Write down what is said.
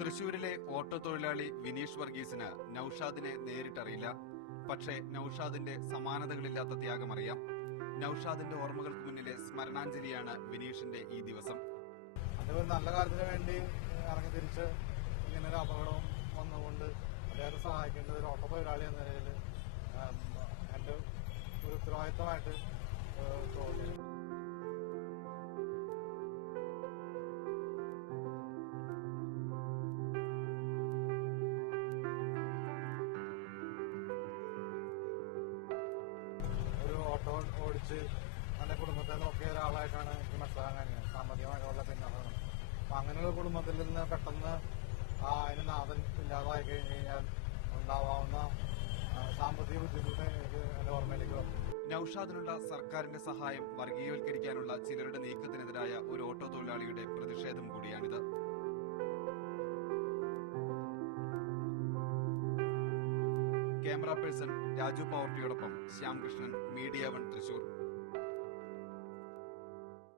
തൃശൂരിലെ ഓട്ടോ തൊഴിലാളി വിനീഷ് വർഗീസിന് നൌഷാദിനെ നേരിട്ടറിയില്ല. പക്ഷേ നൌഷാദിന്റെ സമാനതകളില്ലാത്ത ത്യാഗമറിയാം. നൌഷാദിന്റെ ഓർമ്മകൾക്ക് മുന്നിലെ സ്മരണാഞ്ജലിയാണ് വിനീഷിന്റെ ഈ ദിവസം. ഒരു നല്ല കാര്യത്തിന് വേണ്ടി ഇറങ്ങി തിരിച്ച് ഇങ്ങനൊരു അപകടം വന്നുകൊണ്ട് അദ്ദേഹത്തെ സഹായിക്കേണ്ടത് ഒരു ഓട്ടോ തൊഴിലാളി എന്ന നിലയിൽ എന്റെ ഒരു ഉത്തരവാദിത്തമായിട്ട് തോന്നി. ഒരു ഓട്ടോ ഓടിച്ച് എന്റെ കുടുംബത്തെ നോക്കിയ ഒരാളായിട്ടാണ് എനിക്ക് മനസ്സിലാക്കാൻ കഴിഞ്ഞത്. സാമ്പത്തികമായിട്ടുള്ള പിന്നാണ്. അപ്പൊ അങ്ങനെയുള്ള കുടുംബത്തിൽ നിന്ന് പെട്ടെന്ന് അതിന് നാഥൻ ഇല്ലാതായി കഴിഞ്ഞു കഴിഞ്ഞാൽ ഉണ്ടാവാവുന്ന സാമ്പത്തിക ബുദ്ധിമുട്ട് എനിക്ക് എന്റെ ഓർമ്മയിലേക്ക് വന്നു. നൌഷാദിനുള്ള സർക്കാരിന്റെ സഹായം വർഗീയവൽക്കരിക്കാനുള്ള ചിലരുടെ നീക്കത്തിനെതിരായ ഒരു ഓട്ടോ തൊഴിലാളിയുടെ പ്രതിഷേധം കൂടിയാണിത്. ക്യാമറ പേഴ്സൺ രാജു പവർട്ടിയോടൊപ്പം ശ്യാംകൃഷ്ണൻ, മീഡിയ 1 തൃശൂർ.